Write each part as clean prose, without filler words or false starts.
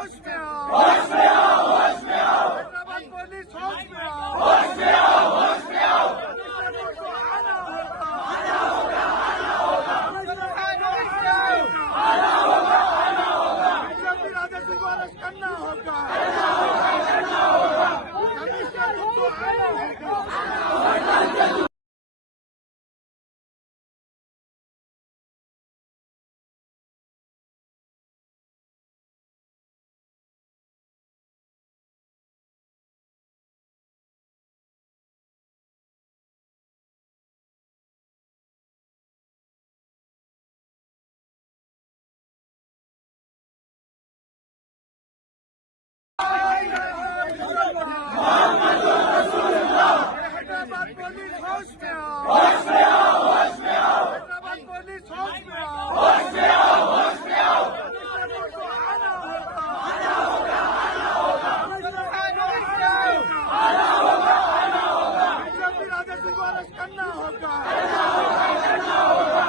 होश में आओ, होश में आओ, होश में आओ। हैदराबाद पुलिस होश में आओ, होश में आओ, होश में आओ। को आना होगा, आना होगा, आना होगा। आना होगा, आना होगा। बीजेपी राजा सिंह को अरेस्ट करना होगा, करना होगा, करना होगा। कमिश्नर को आना होगा, आना होगा। हैदराबाद पुलिस होश में आओ, होश में आओ, होश में आओ। हैदराबाद पुलिस होश में आओ, होश में आओ, होश में आओ। कमिश्नर को आना होगा, आना होगा, आना होगा। आना होगा, आना होगा। बीजेपी राजा सिंह को अरेस्ट करना होगा, करना होगा, करना होगा।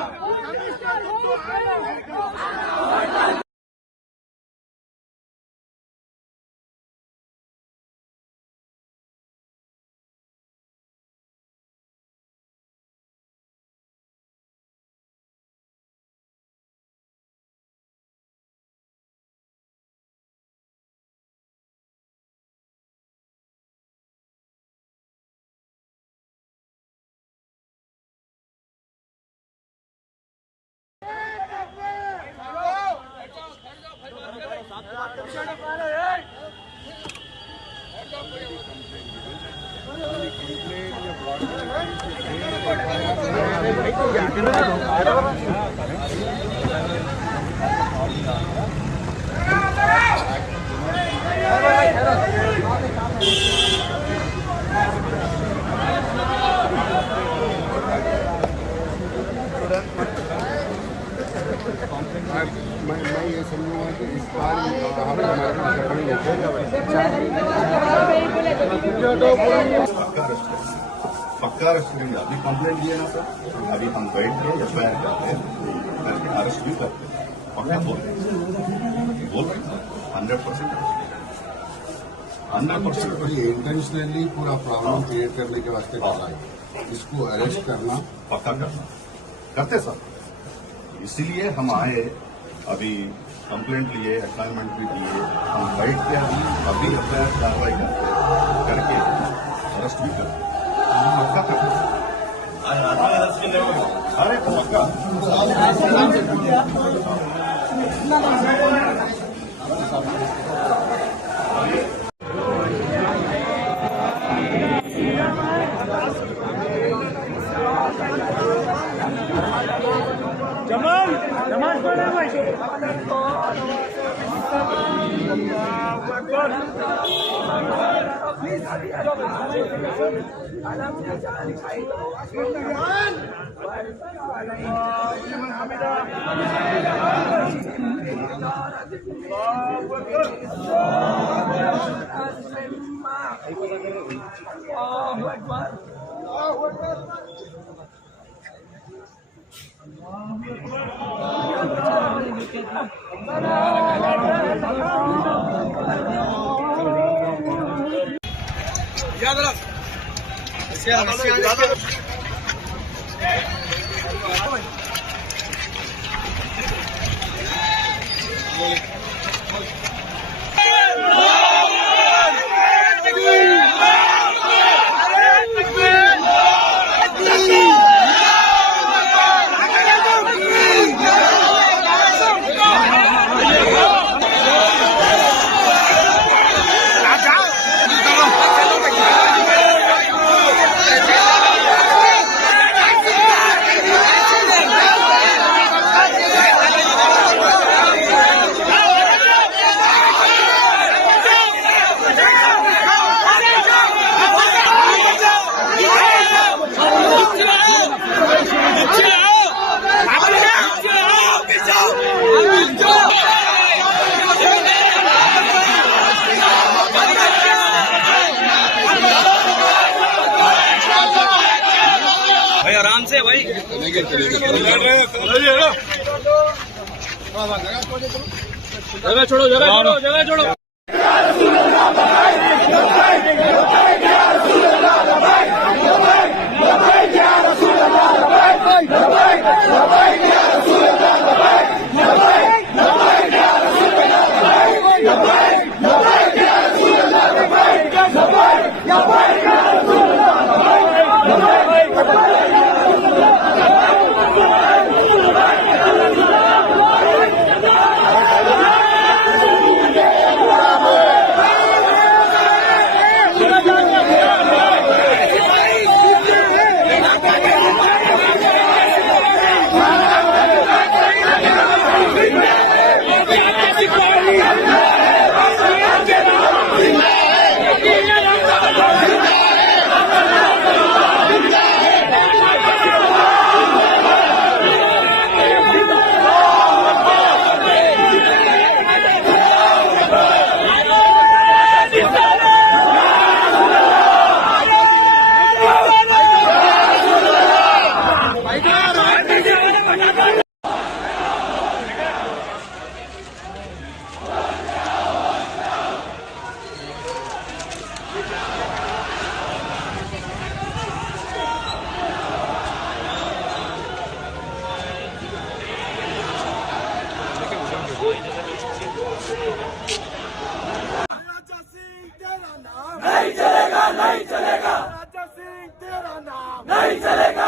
कमिश्नर को आना होगा, आना होगा। मैं ये समझूंगा कि इस बार पक्का अरेस्ट करेंगे। अभी कंप्लेंट दिए ना सर, अभी हम बैठ के एफआईआर करते हैं, अरेस्ट भी करते हैं। पक्का बोल रहे 100%। इंटेंशनली पूरा प्रॉब्लम क्रिएट करने के वास्ते डाला है, इसको अरेस्ट करना पक्का करना करते सर। इसीलिए हम आए, अभी कंप्लेंट लिए, असाइनमेंट भी दिए, हम बैठ के अभी एफआईआर कार्रवाई करके अरेस्ट भी करते पक्का करते अरे पक्का। जमाल नमाज पढ़ा भाई। याद रख भाई आराम से भाई चलेंगे जगह छोड़ो जगह छोड़ो जगह छोड़ो। राजा सिंह तेरा नाम नहीं चलेगा, नहीं चलेगा। राजा सिंह तेरा नाम नहीं चलेगा,